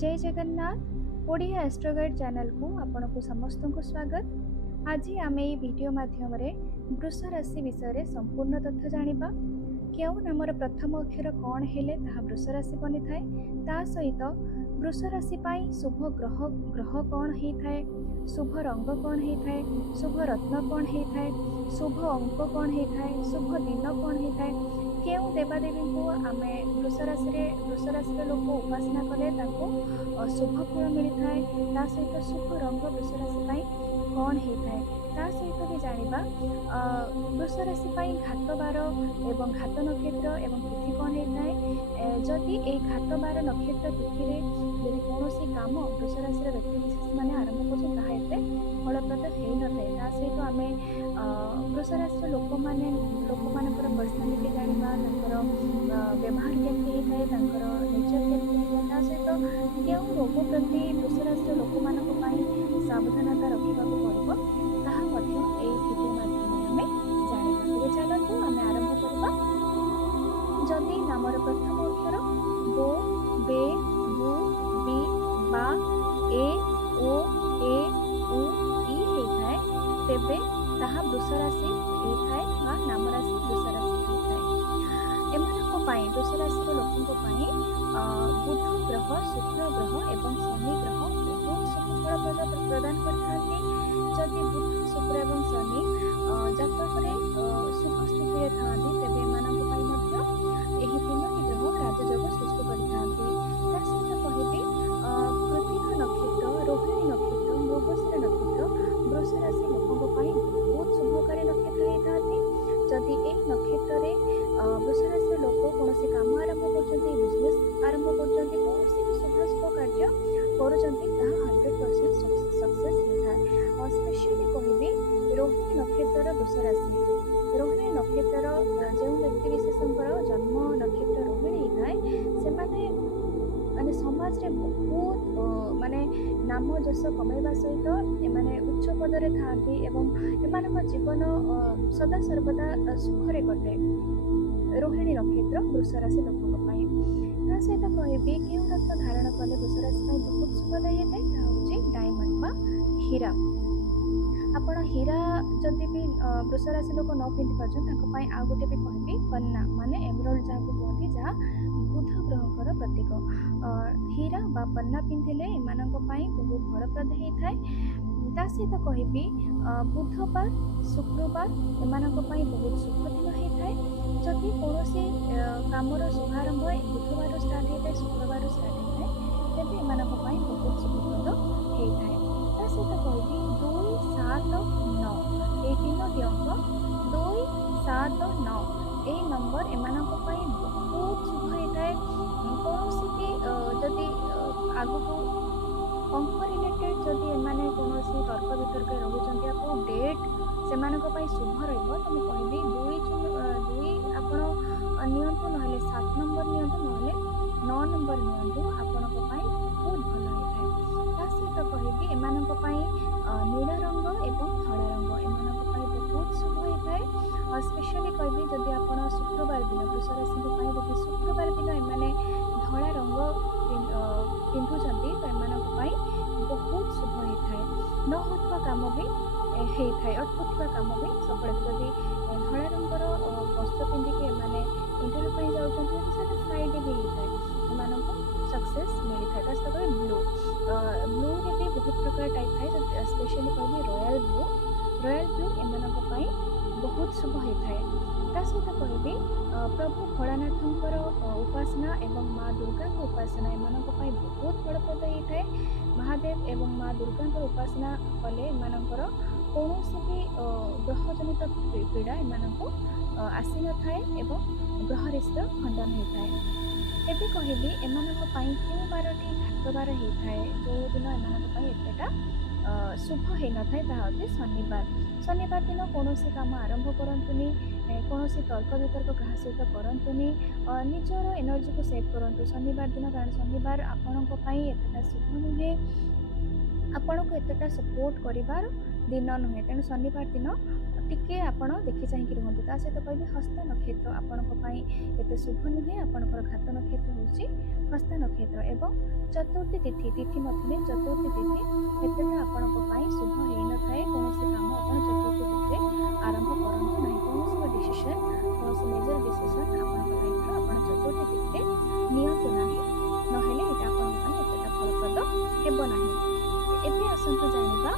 जय Jagannath Odia astro guide channel को आपनको समस्त को स्वागत। आज आम ये वीडियो माध्यम वृष राशि विषय रे संपूर्ण तथ्य जानिबा। क्यों नामर प्रथम अक्षर कौन हेले ताहा वृष राशि बनी थाए, ता सहित वृष राशि पाई शुभ ग्रह ग्रह कौन ही थाए, शुभ रंग कौन ही थाए, शुभ रत्न कौन ही थाए, शुभ अंक कौन ही थाए, शुभ दिन कौन ही थाए, केउ देवादेवी को आम वृष राशि लोक उपासना कले शुभ फल मिलता है। ता सहित शुभ रंग वृष राशि कौन होता है, ता सहित भी जानिबा वृष राशि घात बार एवं घात नक्षत्र एवं तिथि कौन होता है। जदि ए घात बार नक्षत्र तिथि यदि कौन काम वृष राशि व्यक्ति विशेष मैंने आरंभ करते फलप्रद हो न था। ता सहित आम वृष राशि लोक मानकर पर्सनालीटी जानिबा, व्यवहार केमती होता है, नेचर केमती होता है, ता सहित केउं रोग प्रति वृष राशि लोक सावधानता रखा पड़ो ताहा भिडियो माध्यम जानिबा। तेरे चलतु आम आरंभ करबा। जदि नामर प्रथम अक्षर गो, बे, बु, बी, बा, ए, ओ, ए, उ, इ होता है, तेबे ताहा वृष राशि होता है बा नाम राशि वृष राशि होता है। एमानक पाई वृष राशि लोकंक पाई बुध ग्रह, शुक्र ग्रह एवं शनि ग्रह बहुत शुभ फल प्रदान करते। जदि बुध, शुक्र एवं शनि जातक शुभ स्थिति था तेबे एमानक पाई मध्य एही तीनोटी ग्रह राजयोग सृष्टि करथांती। ता सहित कहिबी कृतिका नक्षत्र, रोहिणी नक्षत्र, मृगशिरा नक्षत्र वृष राशि लोकंक पाई बहुत शुभकारी नक्षत्र होइथांती। जदि ए नक्षत्र रे वृष राशि लोक कौन काम आरंभ करछन्ती, बिजनेस आरंभ करछन्ती, कौन शुभ कार्य करुछन्ती ताहा 100% सक्सेस होता है। और स्पेशली कहिबी रोहिणी नक्षत्र वृष राशि, रोहिणी नक्षत्र जो व्यक्ति विशेषकर जन्म नक्षत्र रोहिणी थाए से माने समाज रे बहुत माने नाम जस कमाइबा सहित एमाने उच्च पदरे थांती एवं एमानक जीवन सदा सर्वदा सुखरे कटे। रोहिणी नक्षत्र वृष राशि लोकंक पाई ता सहित कहबी केउं रत्न धारण कले वृष राशि पाई बहुत शुभदायी होता है, ता होची डायमंड बा हीरा। आपण हीरा जदि भी वृष राशि लोक न पिंधि पार्छन आ गोटे भी कहबी पन्ना माने एमराल्ड जहाँ कहते जहाँ बुध ग्रहकर प्रतीक। हीरा बा पन्ना पिंधिले एमानक पाई बहुत फलप्रद होता है। ता सहित कहबी बुधवार, शुक्रवार एमानक पाई बहुत शुभ दिन होता है। जदि कौन कामर शुभारंभ बुधवार स्टार्ट होता है, शुक्रवार स्टार्ट होता है, तेज एमानक पाई बहुत शुभप्रद होता है। ता सहित कहबी 2, 7, 9 ये तीनोटी अंक 2, 7, 9 ये नंबर एमानक पाई बहुत शुभ होता है। कौन भी जदि आगको अंक रिलेटेड जदि एमाने कौन तर्क वितर्क रोचंती आपको डेट से शुभ रही तो मुझे कहबी 2 आपण नियंतु ना 7 नंबर नियंतु ना 9 नंबर नियंतु आपणक बहुत भल होता है। ता सहित कहबी एमानक नीला रंग एवं धड़ा रंग एमानक बहुत शुभ होता है। और स्पेशली कहबी जदि आप शुक्रवार दिन वृष राशि जदि शुक्रवार दिन एमाने धड़ा रंग पिंधुचंती तो एमानक बहुत शुभ होता है। न होता काम भी होता है, अटकुवा काम भी सफल। जदि धड़ा रंगर वस्त्र पिंधिकी एमाने इंटरव्यू जाऊँच फ्राइडे भी होता है, सक्सेस मिलता है। सहित ब्लू ब्लू रे भी बहुत प्रकार टाइप थाए, स्पेशली कहबी रॉयल ब्लू एमानक बहुत शुभ होता है। ता सहित कहबी प्रभु भोलानाथंकर उपासना एवं माँ दुर्गा उपासना एमानक बहुत फलप्रद होता है। महादेव एवं माँ दुर्गा उपासना कले एमानकर कौन भी ग्रहजनित पीड़ा एमानक आसी न थाए एवं ग्रहरिष्ट खंडन होता है। एबे कहबी एमानक क्यों बारटी घात बार होता है जो दिन एमानक एतटा शुभ हो न थाए, ताहा होची शनिवार। शनिवार दिन कौन काम आरंभ करंतुनी, कौन तर्क वितर्क क्या सहित करंतुनी, निजर एनर्जी को सेव करंतु शनिवार दिन। कारण शनिवार आपणक एतटा शुभ नुहे, आपण को एतटा सपोर्ट करिवार दिन नुहे तेणु शनिवार दिन टिके आपण देखि चाहिए रुहतु। ता सहित कहबी हस्त नक्षत्र आपंपाई एत शुभ नुहे। आपंकर घात नक्षत्र हूँ हस्त नक्षत्र एवं चतुर्थी तिथि तिथि मध्य चतुर्थी तिथि एतटा आपंपाई शुभ हो न थाए। कौन काम आप चतुर्थी तिथि आरंभ करूँ ना कौन डिसीजन कौन मेजर डिसीजन आप चतुर्थी तिथि नियंतु ना नहेले यहाँ आपंपाई एतटा फलप्रद हेब ना। एबे आसतु जानिबा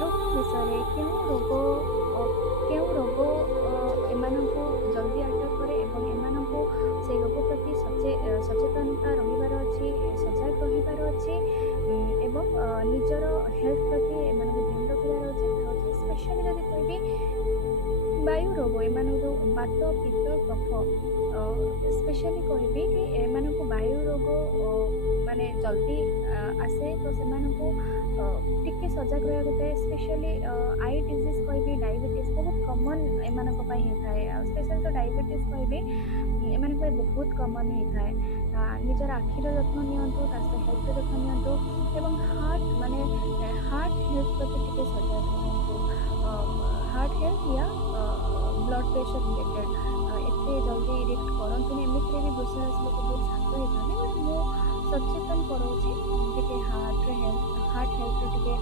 रोग विषय केउं रोग एमानंकु जल्दी अटैक करे एवं एमानंकु से रोग प्रति सचेतनता रहिबार अछि सजग रहिबार अछि एवं निजर हेल्थ प्रति एमानंकु ध्यान रखिबार अछि। स्पेशली जदि कहबी वायु रोग एमानंकु बात पित्त कफ स्पेशली कहबी कि एमानंकु वायु रोग माने जल्दी आसे तो सेमानंकु टिके सजग रहा होता है। स्पेशली आई डिजीज कहबी डायबिटीज बहुत कमन एमानक पई होता है। स्पेशली तो डायबिटीज कहबी एमानक पई बहुत कमन होता है। निजर आखिर जत्न नियंतु तासो हेल्थ जत्न नियंतु एवं हार्ट माने हार्ट हेल्थ प्रति टिके सजग रहंतु। हार्ट हेल्थ या ब्लड प्रेशर रिलेटेड एते जल्दी रिएक्ट करंतु एमित्रे भी वृष राशि लोक बहुत शांत होता है। बट मो सचेतन कराऊँगी टिके हार्ट हेल्थ टिके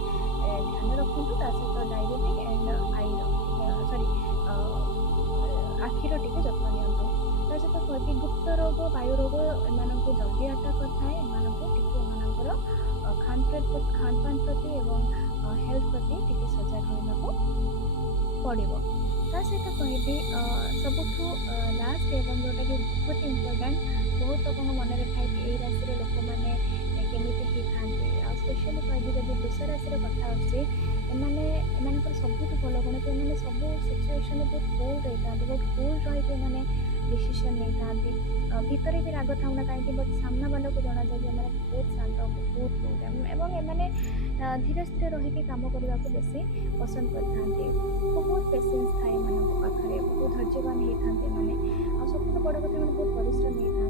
ध्यान रखु। ता सहित डायबिटिक एंड आई सॉरी आखिर टिके जत्न नियंतु। ता सहित कहबी गुप्त रोग वायु रोग एमानंकु जल्दी अटैक करथाए। एमानंकु टिके एमानंकर खानपान प्रति एवं हेल्थ प्रति टिके सजग रहबाकू पड़िबो। ता सहित कहबी सबुठु लास्ट एवं जोटा कि बहुत इम्पोर्टेंट बहुत लोक मन में थाए कि राशि लोक मैंने केमिति ही थांती। स्पेशली कहबी जब वृष राशि कथा आसे एमानकर सबुठ भल गुण कि एमाने सब सिचुएशन बहुत कूल रही बहुत कूल रही मैंने डिसीजन नहीं था भितर भी राग था ना कहीं बट सामना वाला को जना जाए बहुत शांत बहुत कूल एवं एमाने धीरे धीरे रही काम करने को बेसी पसंद करते बहुत पेसेंस थाए पाखे बहुत धैर्यवान होता मैंने सब बड़ कथा मैंने बहुत परिश्रम होता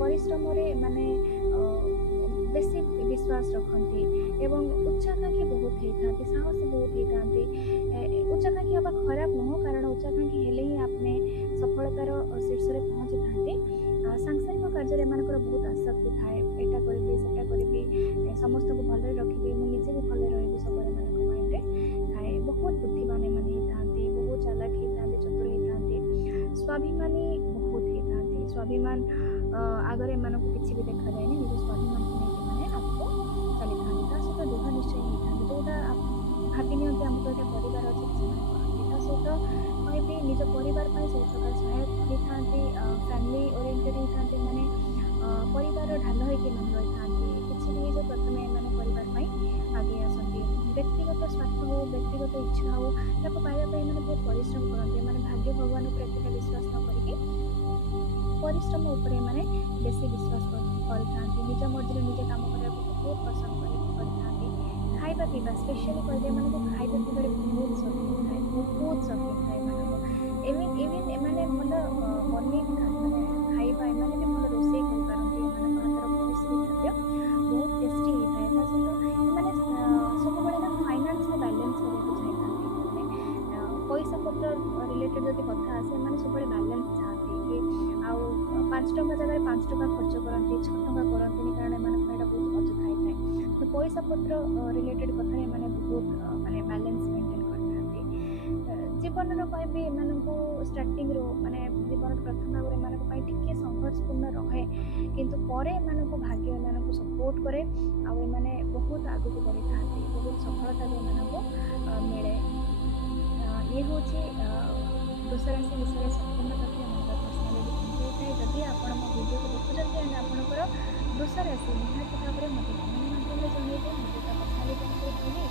परिश्रम माने बेसी विश्वास रखती एवं उच्चाकांक्षी बहुत होता साहसी बहुत होता। उच्चाकांक्षी हवा खराब नुह कारण उच्चाकांक्षी हेले ही आपने सफलतार शीर्ष में पहुँची था। सांसारिक कार्य बहुत आसक्ति थाए एटा करी समस्त को भल रखी मुझे भी भल रही सब माइंड थाए बहुत बुद्धिमान होता बहुत चालाक होता चतुर होता स्वाभिमानी बहुत होता स्वाभिमान आगे एम किसी भी देखा जाए निज स्वाभिमान को लेकिन आपको चली था सहित दृढ़ निश्चय होता जोटा भावी नियंती आमको यहाँ करार अच्छे सहित कहबी निज परिवार सब प्रकार सहायक होता फैमिली ओरिएंटेड होता मैंने परिवार ढाल होकर रही था किसी भी जो प्रथम मैंने परिवार आगे आसती व्यक्तिगत स्वार्थ हो व्यक्तिगत इच्छा हो पाइबा मैंने बहुत परिश्रम करते मैंने भाग्य भगवान पर एत विश्वास न करके परिश्रम उपरे माने बेसी विश्वास करता निज मर्जी निजे काम करने बहुत पसंद करता खाइबा पीवा स्पेशली कहते हैं खाइबा पीबार बहुत शौकीन थाए बहुत शौकीन थाए एवं एमाने भल बनै भी मैंने खाइबा एमाने भी भल रोषे करपारती हाथर कौन भी खाद्य बहुत टेस्टी होता है। मैंने सब फाइनान्स को बैलेंस करने चाहिए पैसा पत्र रिलेटेड जब कथा आसे मैंने सब बैलेंस चाहती कि आउ 5 टका जगह 5 टका खर्च करती 6 टका करती कारण एम बहुत अजुथा होता है। तो पैसा पत्र रिलेटेड कथा मैंने बहुत माने बैलेंस मेंटेन करते जीवन कहबी एम स्टार्टिंग रो माने जीवन प्रथम भाग में टिके संघर्षपूर्ण रहे किंतु परे एम भाग्य एम सपोर्ट करे आने बहुत आगे बढ़ी था बहुत सफलता भी एम मिले। ये हूँ वृष राशि विषय संपूर्ण तथ्य पर्सनालीटी पहुँचाई थाए। जदि आप मो वीडियो को देखुं एंड आपंकर वृष राशि निहाती भाव में मतलब कमेंट माध्यम जनइबे मुझे पर्सनालीटी कहली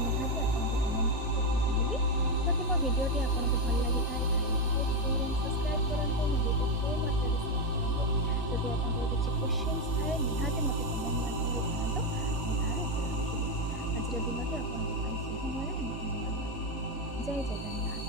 निहाती आपको कमेंट कहली। जदि मो वीडियोटी आपको भल लगी था सब्सक्राइब करूँ मो वीडियो को मात्रा जदि आप किसी क्वेश्चंस थाए निहाती मत कमेंट माध्यम कहतु तार उत्तर रखी आज दिन के आप शुभमय जय जगन्नाथ।